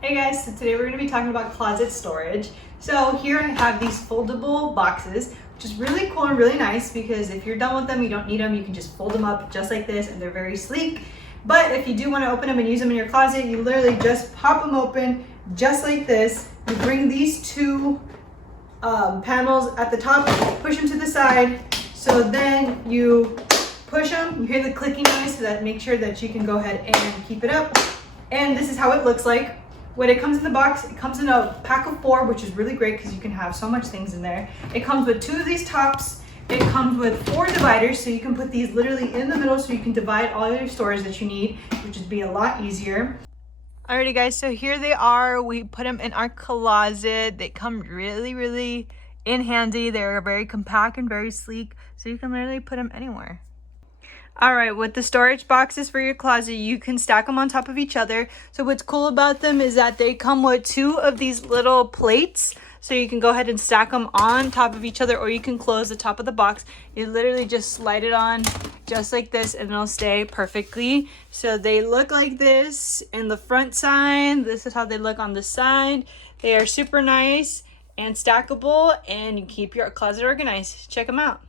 Hey guys, so today we're going to be talking about closet storage. So here I have these foldable boxes, which is really cool and really nice because if you're done with them, you don't need them, you can just fold them up just like this and they're very sleek. But if you do want to open them and use them in your closet, you literally just pop them open just like this. You bring these two panels at the top, push them to the side, so then you push them, you hear the clicking noise, so that make sure that you can go ahead and keep it up. And this is how it looks like. When it comes in the box, it comes in a pack of 4, which is really great because you can have so much things in there. It comes with 2 of these tops. It comes with 4 dividers, so you can put these literally in the middle so you can divide all your storage that you need, which would be a lot easier. Alrighty guys, so here they are. We put them in our closet. They come really in handy. They're very compact and very sleek, so you can literally put them anywhere. All right, with the storage boxes for your closet, you can stack them on top of each other. So what's cool about them is that they come with 2 of these little plates. So you can go ahead and stack them on top of each other, or you can close the top of the box. You literally just slide it on just like this and it'll stay perfectly. So they look like this in the front side. This is how they look on the side. They are super nice and stackable, and you keep your closet organized. Check them out.